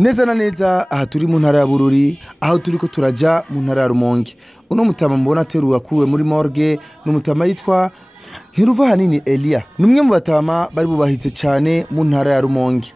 Neza na neza aha turi mu ntara ya Bururi, aho turiko turaja mu ntara ya Rumonge. Uno mutama mbona ateruwe akuwe muri morgue n'umutama yitwa Ntiruva Hanini Elia. Numwe mu batama bari bubahitse cyane mu ntara ya Rumonge.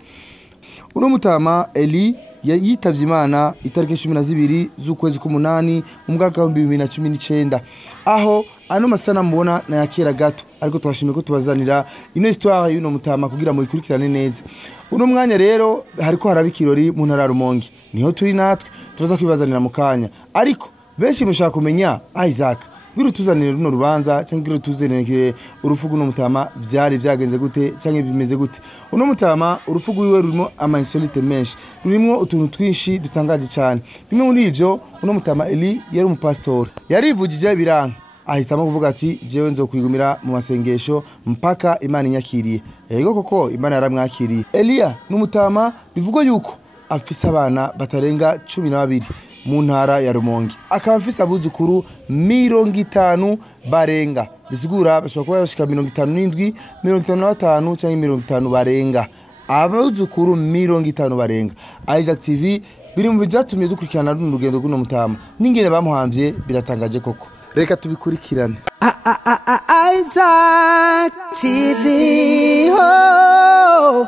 Uno mutama Eli yitavye Imana itariki 12 z'ukwezi k'umunani mu mwaka wa 2019, aho ano masana mbona na yakera gato, ariko twashimye ko tubazanira ino histoire y'uno mutama kugira mu ikurikirane neza. Uno mwanya rero hariko harabikirori mu ntara ya Rumonge, niho turi natwe turaza kwibazanira mu kanya, ariko benshi mushaka kumenya Isaac biro tuzanire runo rubanza cyangwa biro tuzanire urufugu no mutama byari byagenze gute cyangwa bimeze gute. Uno mutama urufugu wiwe rurimo ama insolite menshi, rurimo utuntu twinshi dutangaje cyane. Bimwe muri ivyo uno mutama Eli yari umupastor, yarivugije biranga, ahisamo kuvuga ati jewe nzokwigumira mu masengesho mpaka Imana inyakiriye. Yego koko Imana yaramwakiriye. Elia n'umutama bivugwa yuko afise abana batarenga 12 mu ntara ya Rumonge, akaba afise abuzukuru 50 barenga, bisigura bashobora kuba bashika 57, 55 cyangwa 50 barenga, abuzukuru 50 barenga. Isaac TV biri mu byatumye dukurikirana runo rugendo rw'uno mutama, n'ingene bamuhamvye biratangaje koko. Reka tubikurikirane. Isaac TV ho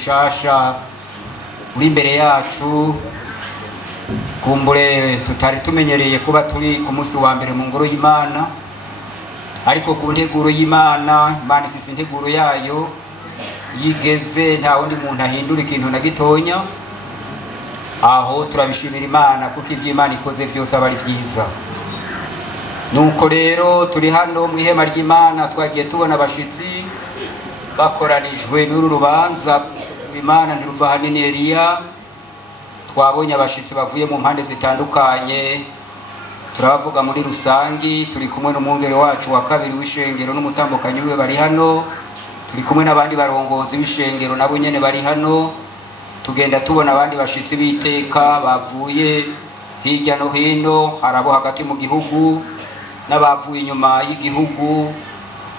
bushasha uri imbere yacu. Kumbure tutari tumenyereye kuba turi ku munsi wa mbere mu ngoro y'Imana, ariko ku nteguro y'Imana, Imana ifise integuro yayo yigeze nta wundi muntu ahindura ikintu na gitonya. Aho turabishimira Imana kuko iby'Imana ikoze byose aba ari byiza. Nuko rero turi hano mu ihema ry'Imana, twagiye tubona abashitsi bakoranijwe n'uru rubanza Imana Ntiruva Hanini Elia. Twabonye abashitsi bavuye mu mpande zitandukanye, turabavuga muri rusangi. Turi kumwe n'umwungere wacu wa kabiri w'ishengero n'umutambukanyi we bari hano, turi kumwe n'abandi barongozi b'ishengero nabo nyene bari hano. Tugenda tubona abandi bashitsi biteka bavuye hirya no hino, harabo hagati mu gihugu n'abavuye inyuma y'igihugu.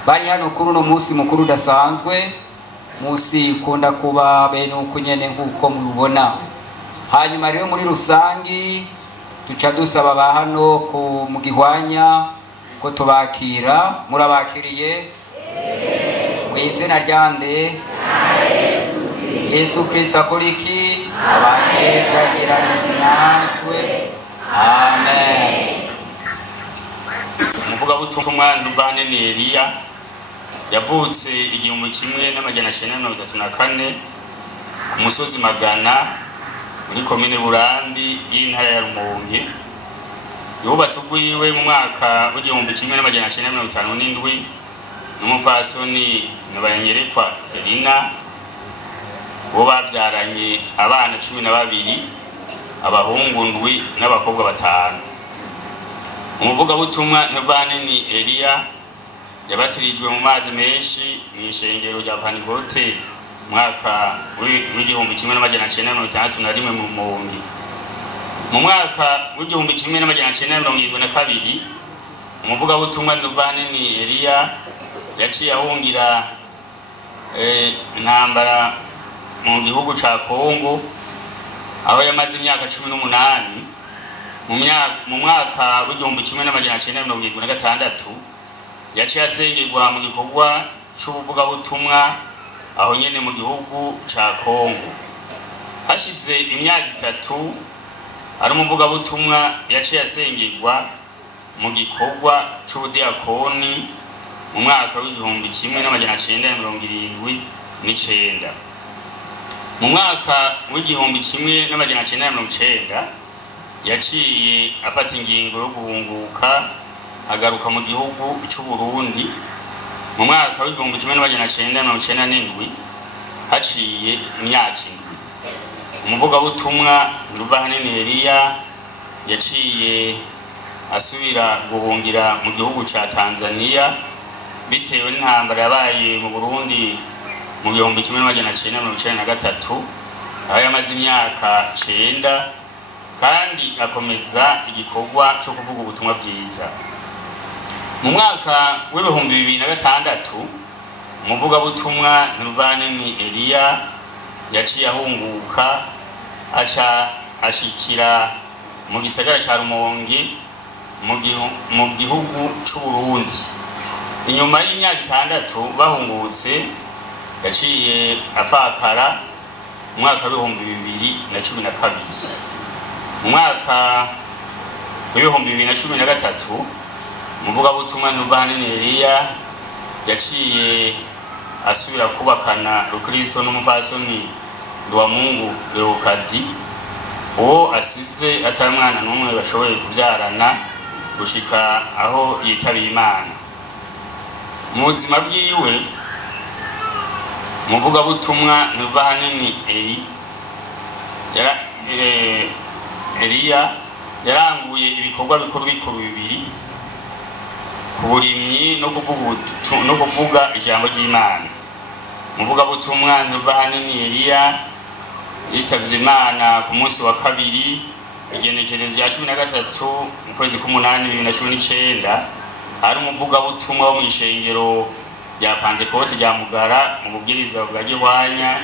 Bari hano kuri uno munsi mukuru udasanzwe, munsi ukunda kuba bene uko nyene nk'uko mubibona. Hanyuma rero muri rusangi tuca dusaba ba hano ku mu Gihwanya ko tubakira. Murabakiriye mu izina ryande Yesu Kristo akoriki abanezagirane natwe. Amen. Umuvugabutumwa Ntiruva Hanini Elia yavutse 1934 ku musozi Magana muri komine Burambi y'intara ya Rumonge. Yubatse ubwiwe mu mwaka w'1957 n'umupfasoni Ntibayerekwa Elina, bo babyaranye abana 12, abahungu 7 n'abakobwa 5. Umuvugabutumwa Ntiruva Hanini Elia yabatirijwe mu mazi menshi mu ishengero rya Pantekote mwaka w'1961 mu Rumonge. Mu mwaka w'1972 umuvugabutumwa Ntiruva Hanini Elia yaciye ahungira intambara mu gihugu ca Kongo, aho yamaze imyaka 18. Mu mwaka w'1976 yaciye asengerwa mu gikorwa c'ubuvugabutumwa aho nyene mu gihugu ca Kongo. Hashize imyaka 3 ari umuvugabutumwa yaciye asengerwa mu gikorwa c'ubudiakoni mu mwaka w'1979. Mu mwaka w'1990 yaciye afata ingingo yo guhunguka agaruka mu gihugu cy'u Burundi. Mu mwaka w'1997 haciye imyaka 7 umuvugabutumwa Ntiruva Hanini Elia yaciye asubira guhungira mu gihugu ca Tanzania bitewe n'intambara yabaye mu Burundi mu 1993, aho yamaze imyaka 9 kandi akomeza igikorwa cyo kuvuga ubutumwa bwiza. Mu mwaka w'2006 umuvugabutumwa Ntiruva Hanini Elia yaciye ahunguka aca ashikira mu gisagara ca Rumonge mu gihugu c'u Burundi. Inyuma y'imyaka 6 bahungutse yaciye afakara mu mwaka w'2012. Mu mwaka w'2013 umuvugabutumwa Ntiruva Hanini Elia yaciye asubira kubakana Rukristo n'umupfasoni Nduwamungu Leokadi, uwo asize atari mwana n'umwe bashoboye kubyarana gushika aho yitabiye Imana. Mu buzima bwiwe umuvugabutumwa Ntiruva Hanini Elia yaranguye ibikorwa bikuru bibiri: kuburimyi no kuvuga ijambo ry'Imana. Umuvugabutumwa Ntiruva Hanini Elia yitavye Imana ku munsi wa kabiri igenekerezo rya 13 mu kwezi k'8 2019. Ari umuvugabutumwa wo mu ishengero rya Pantekote rya Mugara mu bubwiriza bwa Gihwanya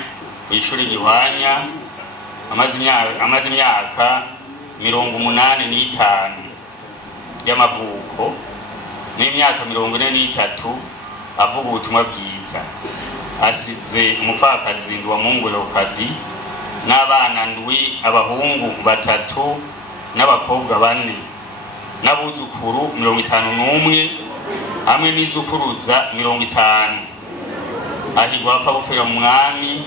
kw'ishuri Gihwanya. Amaze imyaka 85 y'amavuko n'imyaka 43 avuga ubutumwa bwiza. asize umupfakazi wa Mungu Leokadi n'abana ndwi, abahungu 3 n'abakobwa 4 n'abuzukuru 51 hamwe n'inzukuruza 50. Ahigwa apfa gupfira mu mwami,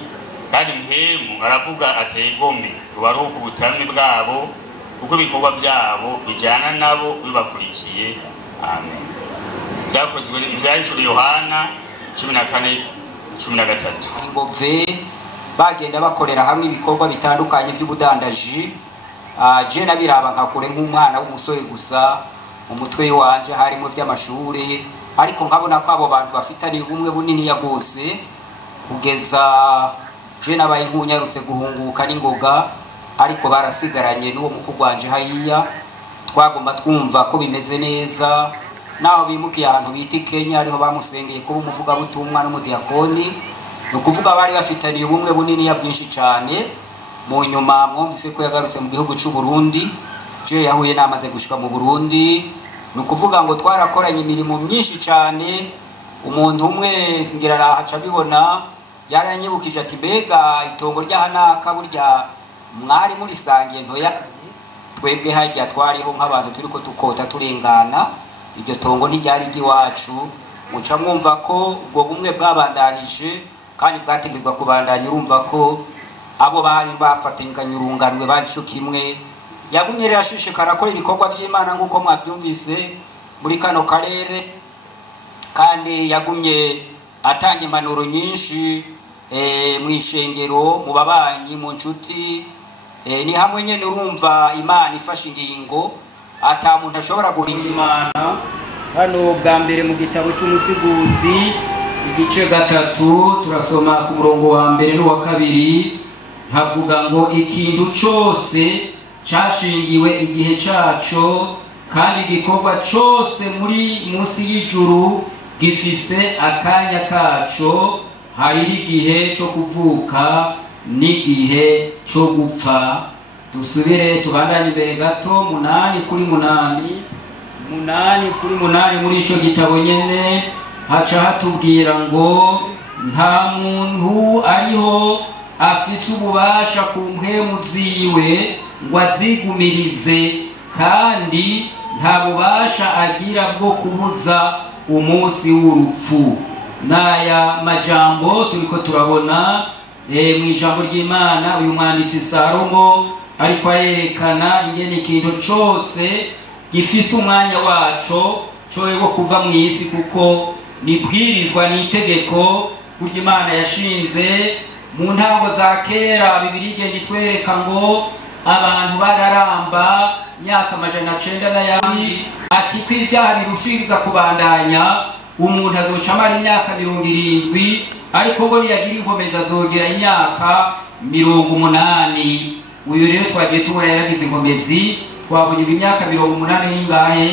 kandi Mpemu aravuga ateyigombe rubaruka ubutami bwabo kuko ibikorwa byabo bijyana nabo bibakurikiye. Amen. Byakozwe ibyahishuriye Yohana 14:13. Ingove bagenda bakorera hamwe ibikorwa bitandukanye by'ubudandaji. Je nabiraba nkakure nk'umwana w'umusore gusa, umutwe wanje harimo by'amashuri, ariko nkabona ko abo bantu bafitaniye ubumwe bunini ya gose, kugeza je nabaye nkunyarutse guhunguka n'ingoga, ariko barasigaranye n'uwo mukugwanje hariya. Twagomba twumva ko bimeze neza, naho bimukiye ahantu bita Kenya, ariho bamusengeye kuba umuvuga butumwa n'umudiakoni. Nukuvuga bari bafitaniye ubumwe bunini ya bwinshi cyane. Mu nyuma mwumvise ko yagarutse mu gihugu cy'u Burundi, je yahuye namaze gushika mu Burundi. Nukuvuga ngo twarakoranye imirimo myinshi cyane. Umuntu umwe ngira arahaca bibona, yaranyibukije ati mbega itongo ry'ahanaka burya mwari muri sangiye ntoya, twebwe hajya twariho nk'abantu turiko tukota turengana, iryo tongo ntiryari iwacu. Muca mwumva ko ubwo bumwe bwabandanije kandi bwatemerwa kubandanya. Urumva ko abo bahari bafatanyije urunganwe bacu kimwe. Yagumye rero ashishikara ko ibikorwa by'Imana nk'uko mwavyumvise muri kano karere, kandi yagumye atanga impanuro nyinshi mu ishengero, mu babanyi, mu nshuti. Ni hamwe nyene urumva Imana ifashe ingingo ata muntu ashobora guhinda Imana. Hano bwa mbere mu gitabo cy'umusiguzi igice 3 turasoma ku murongo wa mbere n'uwa 2, havuga ngo ikintu cyose cyashingiwe igihe cyaco, kandi igikorwa cyose muri munsi y'ijuru gifise akanya kaco. Hari igihe cyo kuvuka n'igihe cyo gupfa. Dusubire tubandanye imbere gato 8:8 muri ico gitabo nyene haca hatubwira ngo nta muntu ariho afise ububasha ku mpwemu ziwe ngo azigumirize, kandi nta bubasha agira bwo kubuza umunsi w'urupfu. Naya majambo turiko turabona mu ijambo ry'Imana. Uyu mwanditsi Salomo ariko ayerekana ingene ikintu cyose gifise umwanya waco cyoye wo kuva mu isi, kuko nibwirizwa n'itegeko burya Imana yashinze mu ntango za kera. Bibiliya igenda itwereka ngo abantu bararamba myaka 900 n'ayandi, ati ko ivyaha birushiriza kubandanya umuntu azoca amara imyaka 70, ariko ngo niyagira inkomeza azogera imyaka 80. Uyu rero twagiye tubona yaragize inkomezi, twabonye imyaka 80 n'ingahe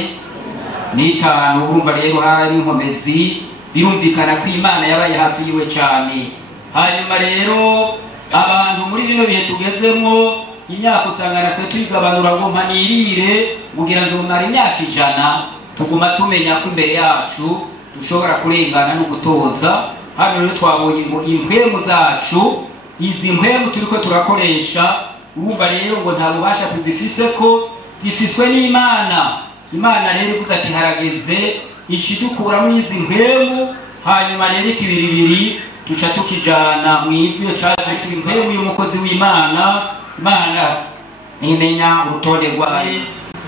n'itanu. Urumva rero hari inkomezi, birumvikana ko Imana yabaye hafi yiwe cyane. Hanyuma rero abantu muri bino bihe tugezemo, imyaka usangana twe tuyigabanura ngo mpanirire kugira ngo mara imyaka 100, tuguma tumenya ko imbere yacu dushobora kurengana no gutoza. Hano rero twabonye ngo impwemu zacu, izi mpwemu turiko turakoresha, urumva rero ngo nta bubasha tuzifise ko zifiswe n'Imana. Imana rero ivuze ati harageze ishidukuramo izi mpwemu, hanyuma rero ikibiribiri duca tukijana mu ivyo cyaje kiri mpwemu y'umukozi w'Imana. Imana imenya urutonde rwayo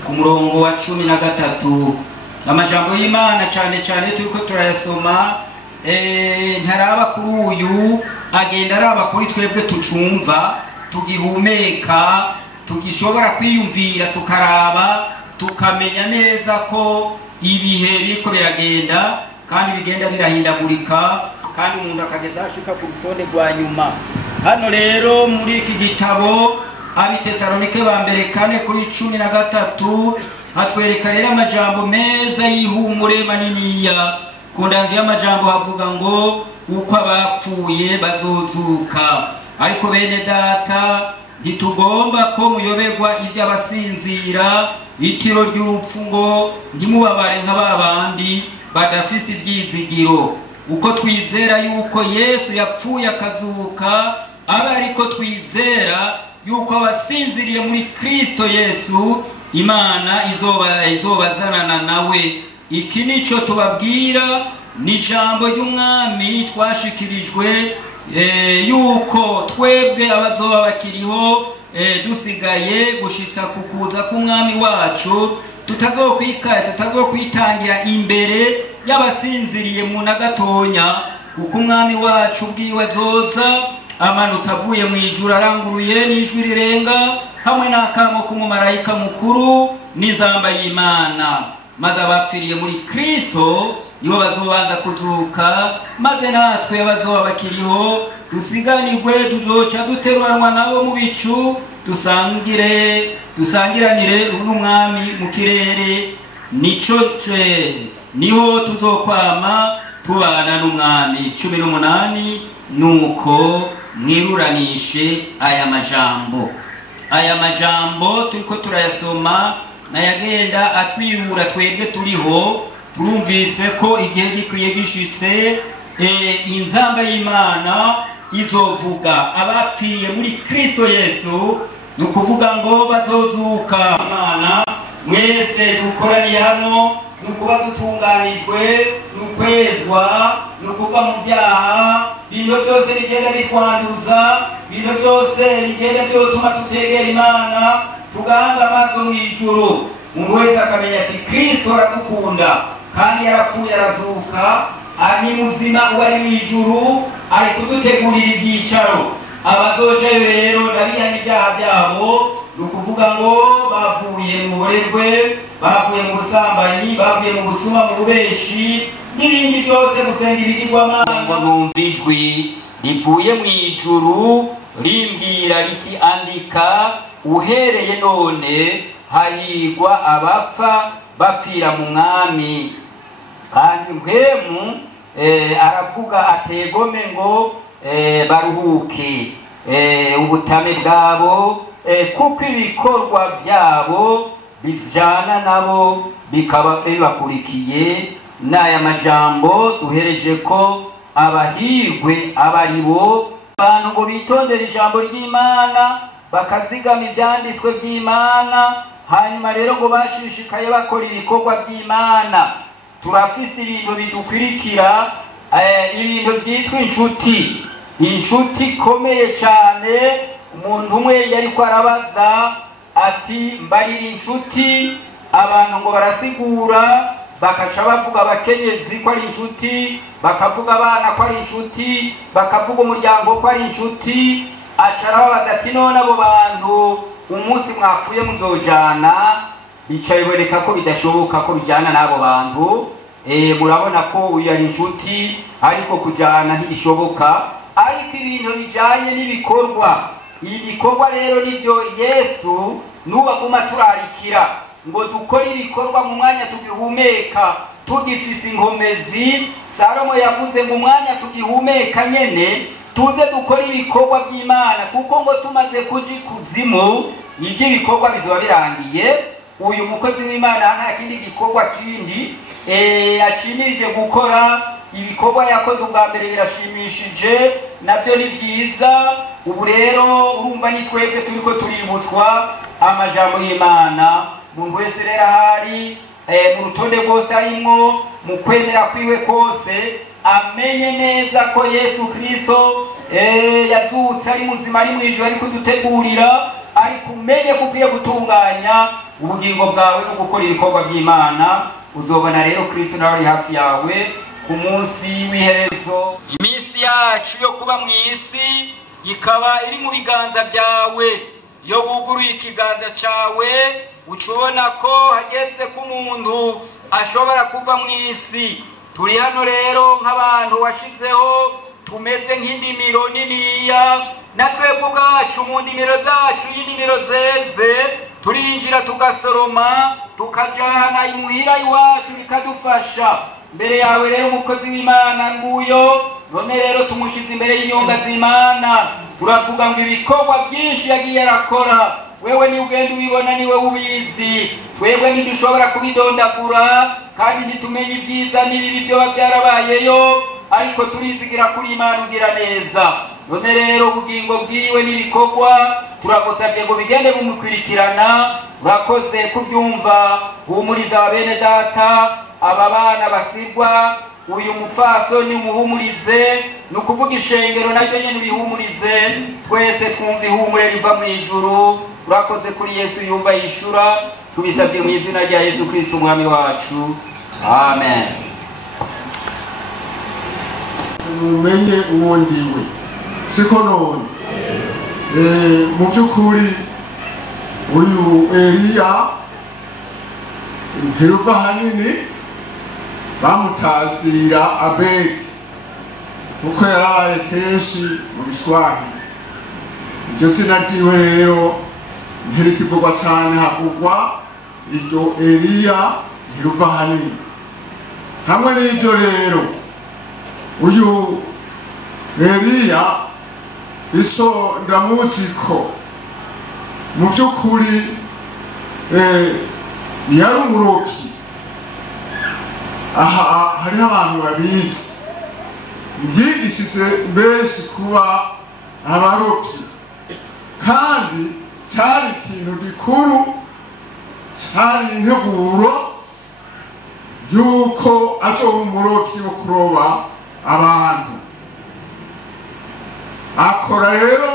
ku murongo wa 13. Amajambo y'Imana cyane cyane turiko turayasoma, ntaraba kuri uyu agenda araba kuri twebwe tucumva, tugihumeka, tugishobora kwiyumvira, tukaraba, tukamenya neza ko ibihe biriko biragenda kandi bigenda birahindagurika, kandi umuntu akageza ashika ku rutonde rwa nyuma. Hano rero muri iki gitabo Abitesalonike ba mbere 4:13 hatwereka rero amajambo meza y'ihumure maniniya. Ku ndanzi y'amajambo havuga ngo uko abapfuye bazozuka, ariko bene data ntitugomba ko muyoberwa iby'abasinzira itiro ry'urupfu ngo ntimubabare nk'ababandi badafise ivyizigiro. uko twizera yuko Yesu yapfuye akazuka, aba ariko twizera yuko abasinziriye muri Kristo Yesu Imana izobazanana nawe. Iki nico tubabwira, ni ijambo ry'umwami twashikirijwe, yuko twebwe abazoba bakiriho dusigaye gushitsa kukuza k'umwami wacu tutazokwitangira imbere y'abasinziriye mu nagatonya, kuko umwami wacu ubwiwe azoza amanutse avuye mu ijuru aranguruye n'ijwi rirenga hamwe n'akamo k'umumarayika mukuru n'inzamba y'Imana, maze abapfiriye muri Kristo nibo bazobanza kuzuka, maze natwe abazoba bakiriho dusiganirwe tuzoca duteruranwa nabo mu bicu dusangiranire n'umwami mu kirere. Niho tuzokwama tubana n'umwami. 18 nuko mwiruranishe aya majambo turiko turayasoma nayagenda atwirura twebwe turiho. Turumvise ko igihe gikwiye gishitse, inzamba y'Imana izovuga abapfiye muri Kristo Yesu, nukuvuga ngo bazozuka. Imana mwese dukoraniye hano nukuba dutunganijwe, nukwezwa, nukuva mu byaha, bino byose bigenda bitwanduza, bino byose bigenda byotuma tutegera Imana, tugahanga amaso mu ijuru. Umuntu wese akamenya ati Kristo aradukunda kandi yarapfuye arazuka, ari muzima uba ari mu ijuru, ari kudutegurira ibyicaro. Abazojayo rero ndabihana ibyaha byabo, nukuvuga ngo bavuye mu buherwe, bavuye mu busambanyi, bavuye mu busuma, mu bubeshi n'ibindi byose, gusenga ibigirwamana. Ngo numva ijwi rivuye mu ijuru rimbwira riti, andika, uhereye none hahirwa abapfa bapfira mu mwami. Kandi mpemu aravuga ategome ngo baruhuke ubutame bwabo, kuko ibikorwa byabo bijana nabo bikaba bibakurikiye. N'aya majambo duhereje ko abahirwe abaribo abantu ngo bitondere ijambo ry'Imana, bakazigama ibyanditswe by'Imana, hanyuma rero ngo bashishikaye bakora ibikorwa by'Imana. Turafise ibintu bidukwirikira, ibintu byitwa inshuti. Inshuti ikomeye cyane. Umuntu umwe yari ko arabaza ati, mbarira inshuti. Abantu ngo barasigura, bakaca bavuga abakenyezi ko ari inshuti, bakavuga abana ko ari inshuti, bakavuga umuryango ko ari inshuti. Aca arababaza ati, none abo bantu umunsi mwapfuye muzojana? Bicaye boreka ko bidashoboka ko bijana n'abo bantu. Murabona ko uyu ari inshuti, ariko kujana ntibishoboka. Ariko ibintu bijanye n'ibikorwa, ibikorwa rero nibyo Yesu nubaguma turarikira ngo dukore ibikorwa mu mwanya tugihumeka, tugifise inkomezi. Salomo yavuze ngo umwanya tugihumeka nyene tuze dukora ibikorwa by'Imana, kuko ngo tumaze kuja ikuzimu iby'ibikorwa bizoba birangiye. Uyu mukozi w'Imana nta kindi gikorwa kindi acimirije gukora. Ibikorwa yakoze ubwa mbere birashimishije, nabyo ni byiza. Ubu rero urumva ni twebwe turiko tuributswa amajambo y'Imana. Umuntu wese rero ahari mu rutonde rwose arimwo, mu kwemera kwiwe kose, amenye neza ko Yesu Kristo yazutse ari muzima, ari mu ijuru, ari kudutegurira, ariko umenye ko ukwiye gutunganya ubugingo bwawe no gukora ibikorwa by'Imana. Uzobona rero Kristo nawe ari hafi yawe ku munsi w'iherezo. Iminsi yacu yo kuba mu isi ikaba iri mu biganza byawe. Iyo wuguruye ikiganza cyawe ucubona ko hageze ko umuntu ashobora kuva mu isi. Turi hano rero nk'abantu washizeho, tumeze nk'indimiro niniya, natwebwe ubwacu mu ndimiro zacu y'indimiro zeze turinjira tugasoroma, tukajana imuhira iwacu bikadufasha. Mbere yawe rero umukozi w'Imana nguyo, none rero tumushize imbere y'inyonga z'Imana. Turavuga ngo ibikorwa byinshi yagiye arakora, wewe ni ugenda ubibona, niwe ubizi. Twebwe ntidushobora kubidondagura, kandi ntitumenye ibyiza n'ibibi byoba byarabayeyo. ariko turizigira kuri Imana ugira neza. None rero ubugingo bwiwe n'ibikorwa turagusabye ngo bigende bumukurikirana. Urakoze kubyumva, humuriza bene data, aba bana basirwa, uyu mupfasoni umuhumurize, nukuvuga ishengero naryo nyene ubihumurize, twese twumva ihumure riva mu ijuru. Urakoze kuri Yesu yumva yishura, tubisabye mu izina rya Yesu Kristo umwami wacu, amen. Mumenye uwo ndiwe, siko none mu by'ukuri uyu Eliya ntiruva hanini bamutazira Abeli kuko yarabaye kenshi mu Giswahili. Iryo zina ryiwe rero ntirikivugwa cyane, havugwa iryo Eliya ntiruva hanini. Hamwe n'ibyo rero uyu Eliya iso ndamuzi ko mu by'ukuri yari umuroki. Aha hariho abantu babizi, byigishije benshi kuba abaroki, kandi cyari ikintu gikuru, cyari integuro y'uko azoba umuroki wo kuroba abantu. Akora rero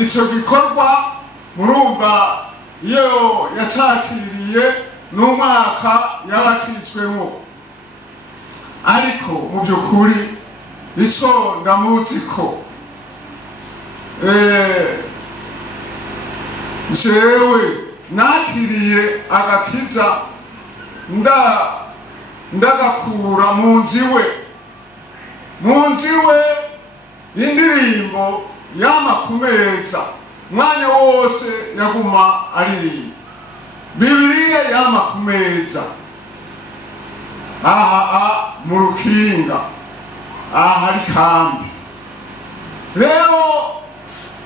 icyo gikorwa, murumva iyo yacakiriye n'umwaka yabakitswemo. Ariko mu by'ukuri icyo ndamuzi ko jewe nakiriye agakiza ndagakura mu nziwe indirimbo yama kumeza mwanya wose yaguma aririmba Bibiliya yama kumeza aha mu Rukinga hari kambi. Rero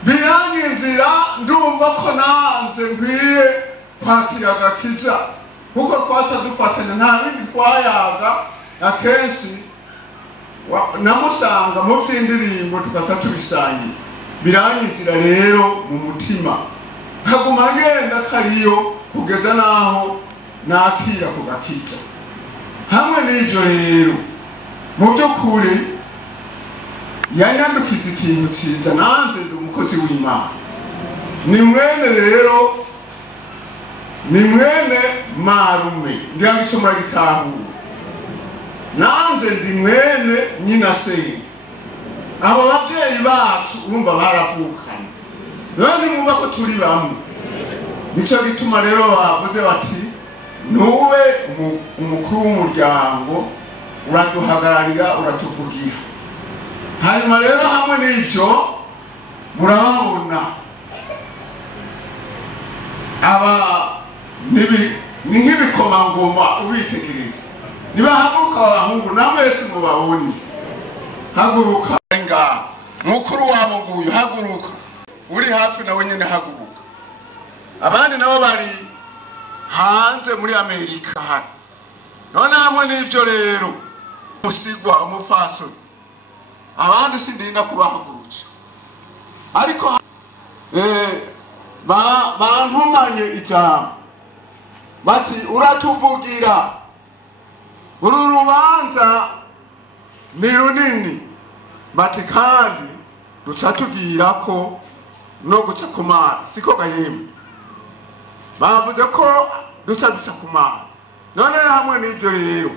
biranginzira ndumva ko nanze nkwiye kwakira agakiza, kuko twasa dufatanya nta bindi twayaga. Akenshi namusanga mu by'indirimbo tukasa tubisanye, biranginzira rero mu mutima nkaguma ngenda kariyo kugeza naho nakira ku gakiza. Hamwe n'ibyo rero mu by'ukuri yanyandukiza ikintu cyiza, nanze ndi umukozi w'Imana. Ni mwene rero, ni mwene marume, ndirango isomura gitahura. Nanze ndi mwene nyina se. Abo babyeyi bacu urumva baravukanye, none mwumva ko turi bamwe. Nico gituma rero bavuze bati nube umukuru w'umuryango, uratuhagararira, uratuvugira. Hanyuma rero hamwe n'ibyo murababona aba ni nk'ibikomangoma ubitegereza. Nibahaguruka abahungu namwese mubabone, haguruka ngaho mukuru wabo nguyu, haguruka uri hafi nawe nyine haguruka. Abandi nabo bari hanze muri Amerika hano. None hamwe n'ibyo rero musigwa umufasoni, abandi sindinda kubahagurutsa, ariko bantumanye ijambo bati uratuvugira, uru rubanza ni runini, bati kandi duca tubwira ko no guca ku mazi siko gahembe. Bavuze ko duca ku mazi. None hamwe n'ibyo rero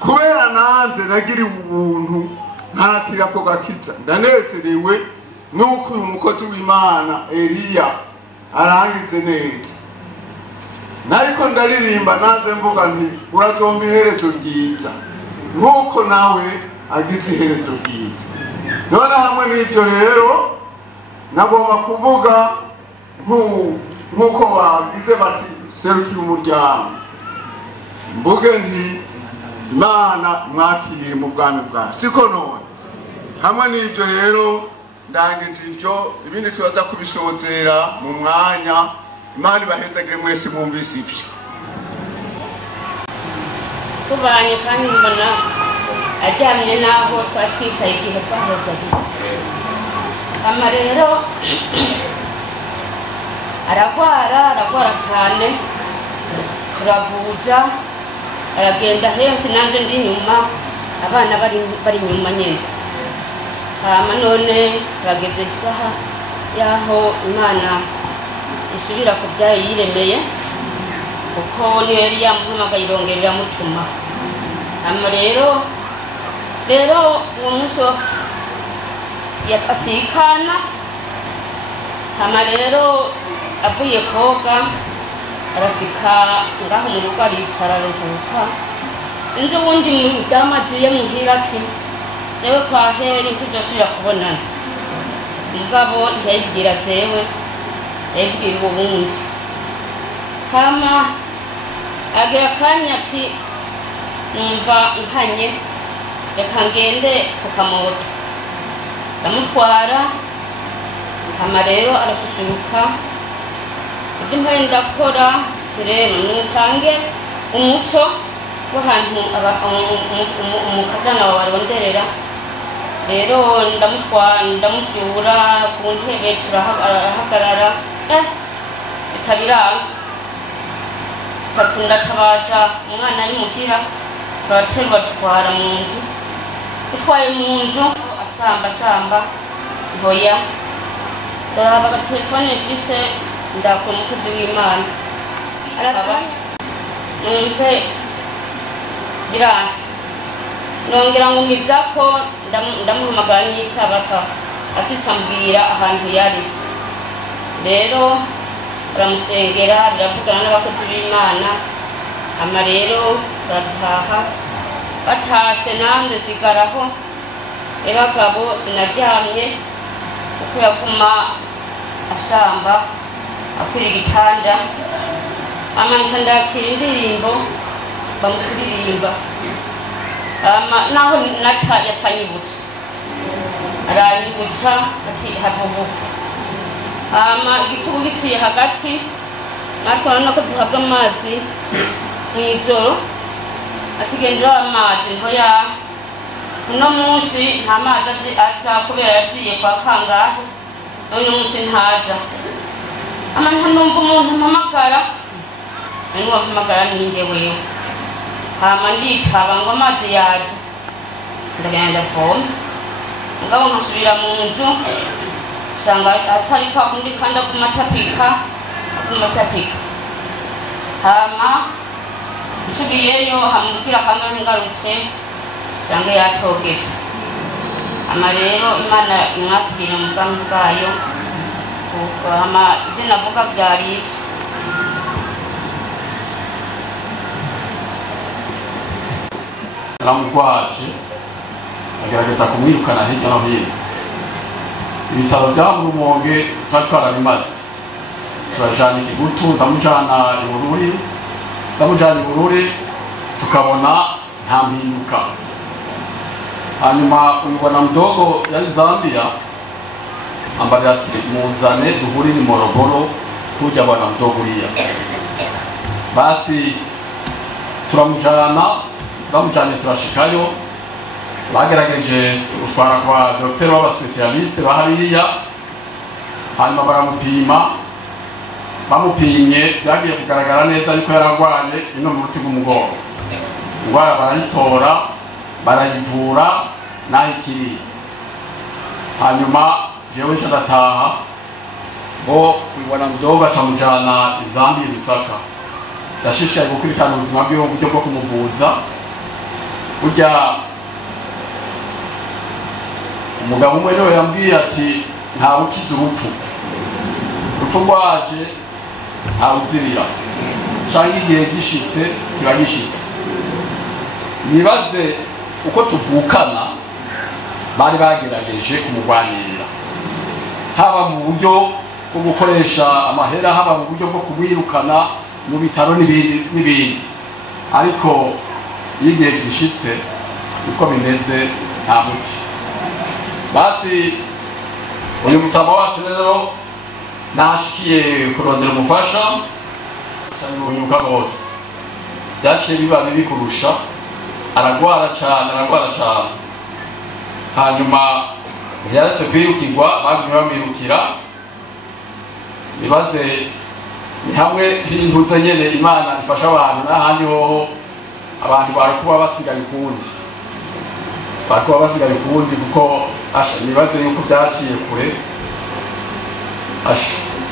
kubera nanze nagiriwe ubuntu ntakira ko gakiza, ndanezerewe nuko uyu mukozi w'Imana Eliya arangize neza. Nariko ndaririmba nanze mvuga nti urazompa iherezo ryiza nkuko nawe agize iherezo ryiza. None hamwe n'ibyo rero nagomba kuvuga nkuko bagize bati serukira umuryango, mvuge nti Imana mwakiriye mu bwami bwawe, siko none. Hamwe n'ibyo rero ndangiza ibyo, ibindi tubaza kubisozera mu mwanya. Imana ibahezagire mwese mwumvise ibyo. Kubanye kandi mbona aryamye naho twari twicaye igihe twahezaga ama rero aragwara cyane turavuza aragenda henshi nanje ndi nyuma abana bari nyuma nyene hama none bageze isaha yaho Imana isubira ku byayo yiremeye kuko niyo yari yamuhamagaye irongerera mutuma hama rero uwo munsi yatsikana hama rero avuye koga arasika ngaho mu rugo aricara aruhuka sinzi ubundi mudamu agiye muhira ati jewe kwa heri ntituzosubira kubonana mugabo ntiyayibwira jewe yayibwira uwo wundi hama agira akanya ati numva nkanye reka ngende ku kamoto ndamutwara hama rero arasusuruka ibyo mpaye ndakora rero nutange umuco w'ahantu umukazana wawe aronderera rero ndamuvyura ku ntebe turahagarara bica biranga ndatabaza umwana ari muhira turaterwa dutwara mu nzu dutwaye mu nzu ashamba ntoya ndaraba agatelefone mfise ndakora umukozi w'Imana araba numve birasi nongera ngumizako ndamuhamagara n'itabata ashitse ambwira ahantu yari rero baramusengera biravugana n'abakozi b'Imana hama rero barataha batashe nanjye sigaraho abagabo sinaryamye kuko yavuma ashamba akwira igitanda amanca ndakira indirimbo bamukuririmba naho yatanyibutsa aranyibutsa ati havubuka igitugu giciye hagati natwe urabona ko duhabwa amazi mw'ijoro atigendera amazi ntoya uno munsi nta mazi aza kubera yagiye kwa kangahe none munsi ntaza nta numva umuntu mpamagara nuwo mpamagara ninde wewe hama nditaba ngo amazi yaje ndagenda ndavoma ngabo nkasubira mu nzu sanga atari kwa kundi kandi akumatapika hama nsubiyeyo hamubwira kangahe ngarutse sanga yatogetse hama rero Imana imwakire mu bwami bwayo hama ivyo navuga vyari ivyo namugwaje agerageza kumwirukana hirya no hino ibitaro vya Rumonge twatwarabimaze turajana ikigutu ndamujana i Bururi tukabona nta mpinduka hanyuma ubona mdogo yari Zambia ambarira ati muzane duhurire i Morogoro kujya bwana mdogo uriya basi bamujanye turashikayo bagerageje gutwara kwa docteur w'abaspecialiste bahariya hanyuma bamupimye byagiye kugaragara neza ariko yaragwaye ino mu ruti rw'umugongo indwara barayitora barayivura nahikiri hanyuma jewe nca ndataha bo bwana mdogo acamujana i Zambia i Lusaka yashishikaye gukurikirana ubuzima bwiwe mu buryo bwo kumuvuza burya umugabo umwe niwe yambwiye ati ntawe ukiza urupfu rwaje ntawe uzirira canke igihe gishitse kiba gishitse nibaze uko tuvukana bari bagerageje kumugwanirira haba mu buryo bwo gukoresha amahera haba mu buryo bwo kumwirukana mu bitaro n'ibindi ariko iyo igihe gishitse uko bimeze nta muti basi uyu mutama wacu rero nashikiye kurondera umufasha cyane ubunyuka bose byaciye biba bibi kurusha aragwara cyane hanyuma yaretse kwirukirwa bagumye bamwirukira nibaze ni hamwe hintuze nyene Imana ifasha abantu n'ahandi hoho abantu bari kuba basigaye ukundi kuko nibaze yuko byaciye kure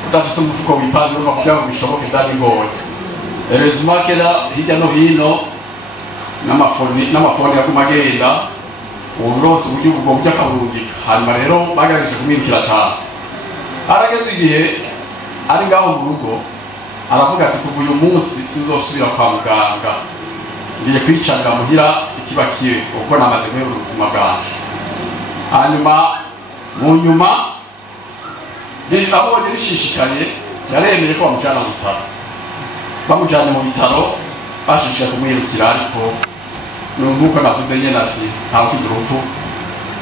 udafise umufuko wipanze urumva kugira ngo bishoboke byari bigoye rezima kera hirya no hino n'amafoni yaguma agenda ubu rwose uburyo ubwo by'akaburungika hanyuma rero bagerageje kumwirukira cyane arageze igihe ari ngaho mu rugo aravuga ati kuva uyu munsi sinzosubira kwa muganga ngiye kwicarira muhira ikiba kiwe kuko namaze guhera ubuzima bwacu hanyuma mu nyuma abonye bishishikaye yaremeye ko bamujyanye mu bitaro bashishikaye kumwirukira ariko nuko navuze nyine ati ntawakize urupfu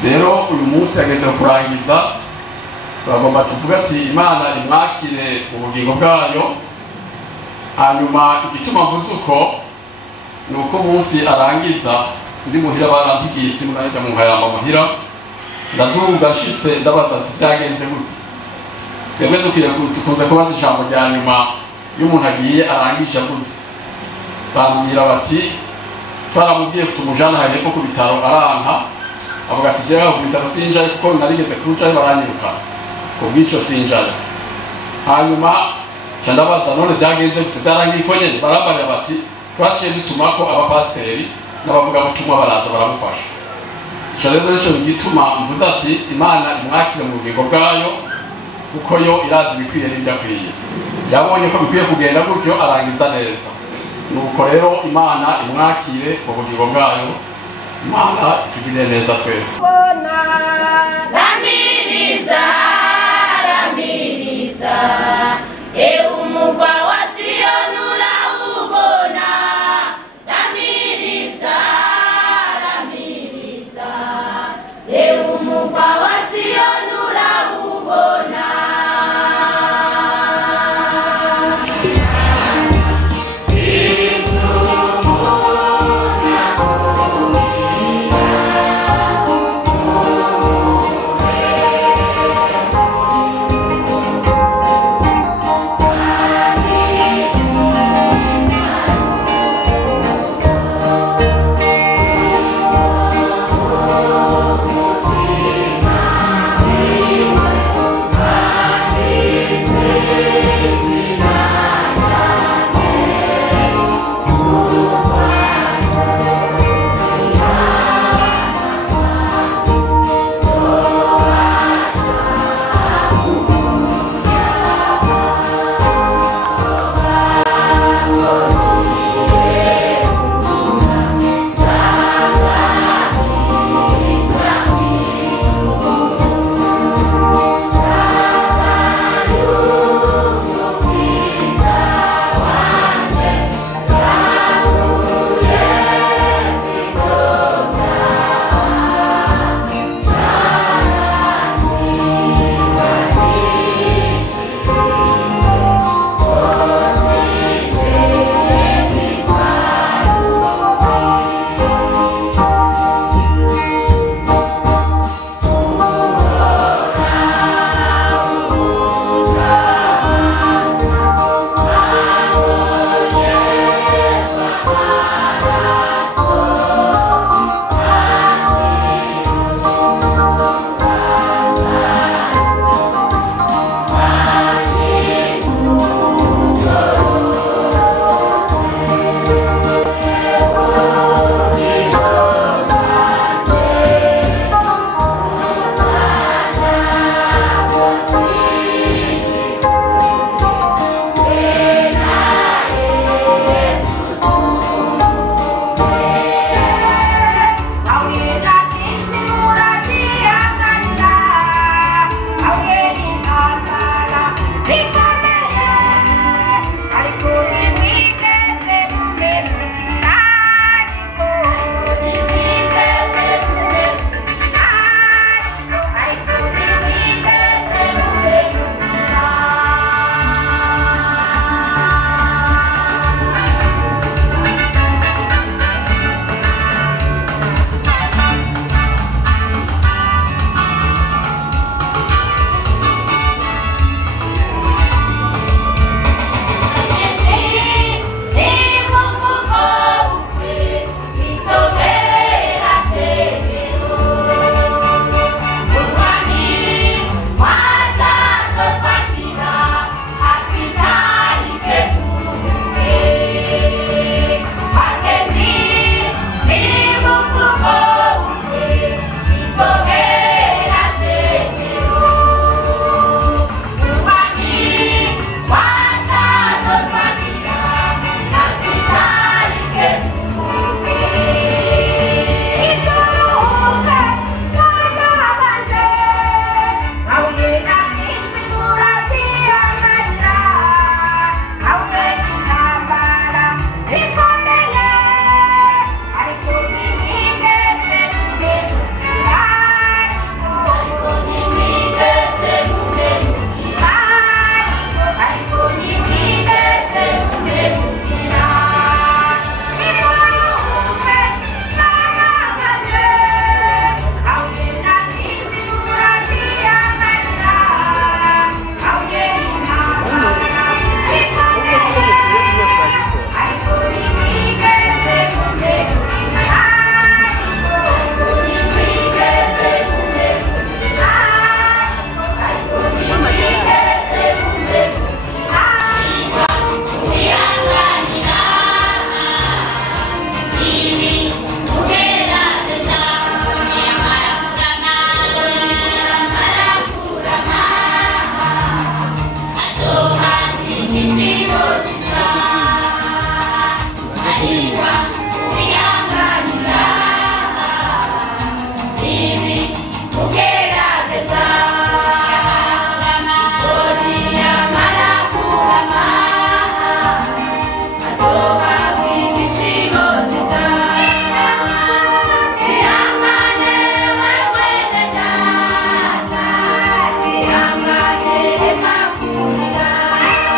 rero uyu munsi yageze kurangiza bagomba tuvuga ati Imana imwakire ubugingo bwayo hanyuma igituma mvuze uko nuko munsi arangiza ndi muhira barampigiye isimu najya mu nkayamba muhira ndaduga nshitse ndabaza ati byagenze gute twebwe dukunze kubaza ijambo rya nyuma y'umuntu agiye arangije avuze bambwira bati twaramubwiye kutumujana hepfo ku bitaro aranka avuga ati jewe ku bitaro sinjaye kuko narigeze kurucayo baranyiruka kubw'ico sinjaye hanyuma ndabaza none vyagenze gute byarangiye ko nyene barambarira bati twaciye dutumako abapasiteri n'abavuga butumwa baraza baramufasha ico rero nico gituma mvuze ati Imana imwakire mu bugingo bwayo kuko yo irazi bikwiye n'ibidakwiye yabonye ko bikwiye kugenda gutyo arangiza neza nuko rero Imana imwakire mu bugingo bwayo Imana tugire neza twese ramiriza